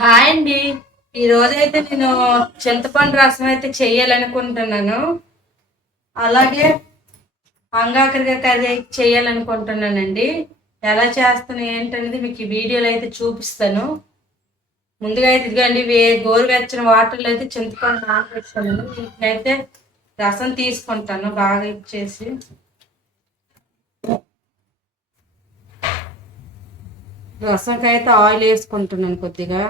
Hi అండి. ఈ అయితే నేను చింతపండు రసం అయితే చేయాలనుకుంటున్నాను. అలాగే అంగాకరిగా కర్రీ చేయాలనుకుంటున్నానండి. ఎలా చేస్తాను ఏంటనేది మీకు ఈ వీడియోలో అయితే చూపిస్తాను. ముందుగా అయితే ఇదిగోండి వే గోరువెచ్చని వాటర్లో అయితే చింతపండు నానబెట్టాను వీటినైతే రసం తీసుకుంటాను బాగా ఇచ్చేసి. రసంకి అయితే ఆయిల్ వేసుకుంటున్నాను కొద్దిగా.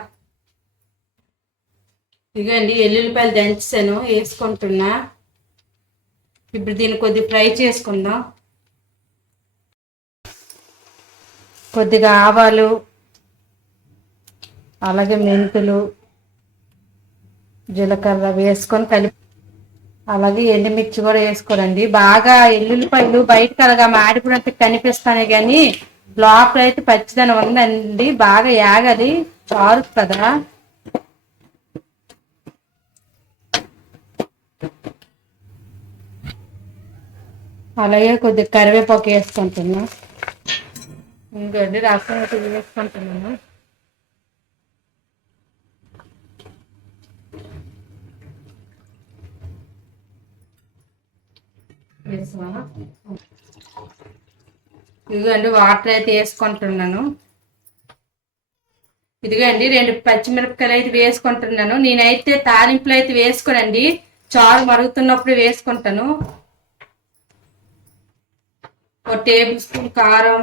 ఇదిగోండి ఎల్లుల్లిపాయలు దంచాను వేసుకుంటున్నా. ఇప్పుడు దీన్ని కొద్దిగా ఫ్రై చేసుకుందాం. కొద్దిగా ఆవాలు అలాగే మెంతులు జీలకర్ర వేసుకొని కలిపి అలాగే ఎండుమిర్చి కూడా వేసుకోరండి. బాగా ఎల్లుల్లిపాయలు బయట కలగా మాడిపోయినట్టు కనిపిస్తానే కానీ లోపల అయితే పచ్చిదనం ఉందండి. బాగా యాగది చారు కదా. అలాగే కొద్దిగా కరివేపాకు వేసుకుంటున్నా. ఇంకొద్ది రసం అయితే వేసుకుంటున్నాను. ఇదిగోండి వాటర్ అయితే వేసుకుంటున్నాను. ఇదిగోండి రెండు పచ్చిమిరపకాయలు అయితే వేసుకుంటున్నాను. నేనైతే తాలింపులు అయితే వేసుకోనండి. చారు మరుగుతున్నప్పుడు వేసుకుంటాను. ఒక టేబుల్ స్పూన్ కారం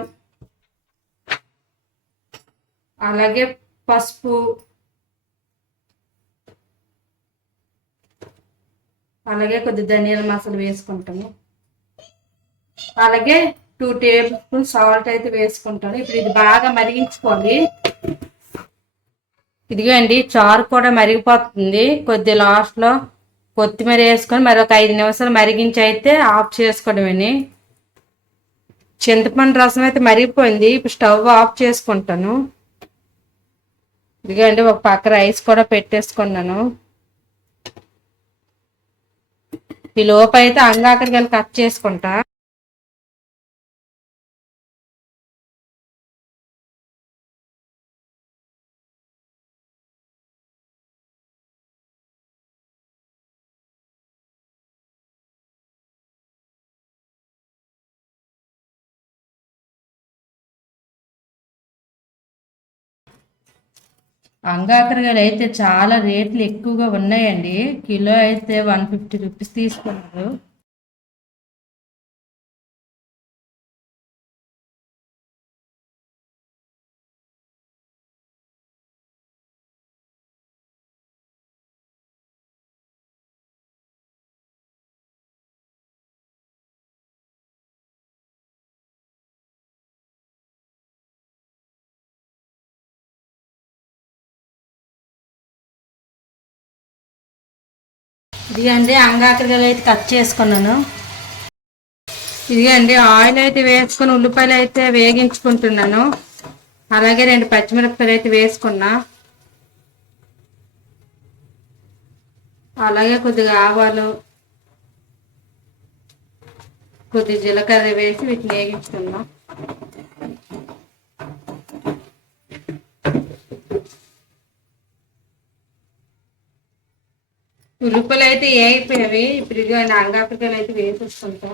అలాగే పసుపు అలాగే కొద్ది ధనియాల మసాలా వేసుకుంటాము. అలాగే టూ టేబుల్ స్పూన్ సాల్ట్ అయితే వేసుకుంటాను. ఇప్పుడు ఇది బాగా మరిగించుకోండి ఇదిగోండి చారు కూడా మరిగిపోతుంది. కొద్ది లాస్ట్లో కొత్తిమీర వేసుకొని మరి ఒక ఐదు నిమిషాలు మరిగించి అయితే ఆఫ్ చేసుకోవడమని చింతపండు రసం అయితే మరిగిపోయింది. ఇప్పుడు స్టవ్ ఆఫ్ చేసుకుంటాను. ఇదిగండి ఒక పక్క రైస్ కూడా పెట్టేసుకున్నాను. ఈ లోపు అయితే అంగాకరికాయలు కట్ చేసుకుంటా. అంగాకరకాయలు అయితే చాలా రేట్లు ఎక్కువగా ఉన్నాయండి. కిలో అయితే వన్ ఫిఫ్టీ రూపీస్ తీసుకున్నారు. ఇదిగండి అంగాకరకాయలు అయితే కట్ చేసుకున్నాను. ఇదిగండి ఆయిల్ అయితే వేసుకుని ఉల్లిపాయలు అయితే వేగించుకుంటున్నాను. అలాగే రెండు పచ్చిమిరపకాయలు అయితే వేసుకున్నా. అలాగే కొద్దిగా ఆవాలు కొద్దిగా జీలకర్ర వేసి వీటిని వేగించుకున్నాం ఉల్లిపాయలు అయితే ఏ అయిపోయావి ఇప్పుడు ఇదిగో అంగాకరకాయలు అయితే వేసేసుకుంటా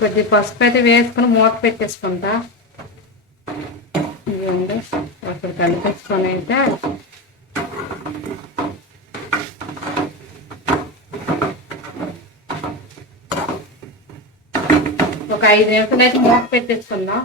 కొద్ది పసుపు అయితే వేసుకుని మూత పెట్టేసుకుంటా. ఇదిగోండి అక్కడ కలిపేసుకొని అయితే ఒక ఐదు నిమిషాలు అయితే మూత పెట్టేసుకుందాం.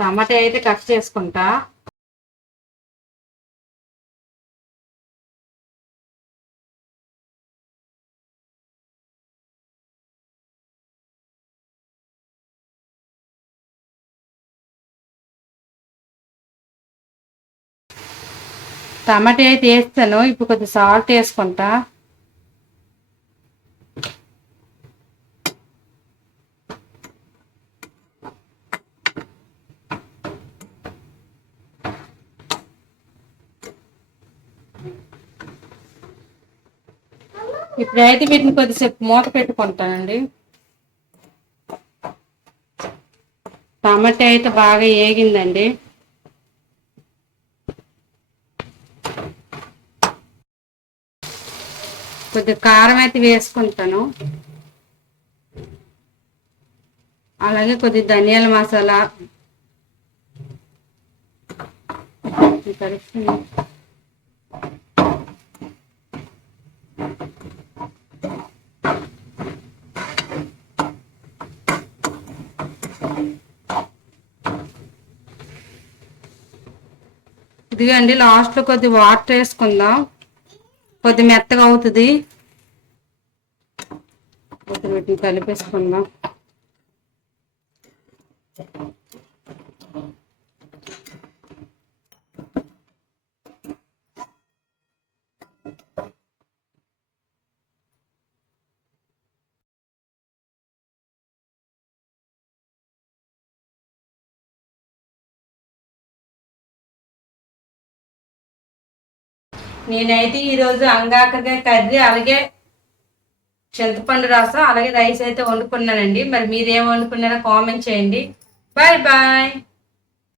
టమాటా అయితే కట్ చేసుకుంటా. టమాటా అయితే వేస్తాను. ఇప్పుడు కొద్దిగా సాల్ట్ వేసుకుంటా. ఇప్పుడైతే వీటిని కొద్దిసేపు మూత పెట్టుకుంటానండి. టమాటా అయితే బాగా ఏగిందండి. కొద్దిగా కారం అయితే వేసుకుంటాను. అలాగే కొద్ది ధనియాల మసాలా. కలుపుకుని. ఇదిగండి లాస్ట్లో కొద్ది వాటర్ వేసుకుందాం. కొద్ది మెత్తగా అవుతుంది. కొద్ది వీటిని కలిపేసుకుందాం. నేనైతే ఈరోజు అంగాకగా కర్రీ అలాగే చింతపండు రసం అలాగే రైస్ అయితే వండుకున్నానండి. మరి మీరు ఏం వండుకున్నారో కామెంట్ చేయండి. Bye bye.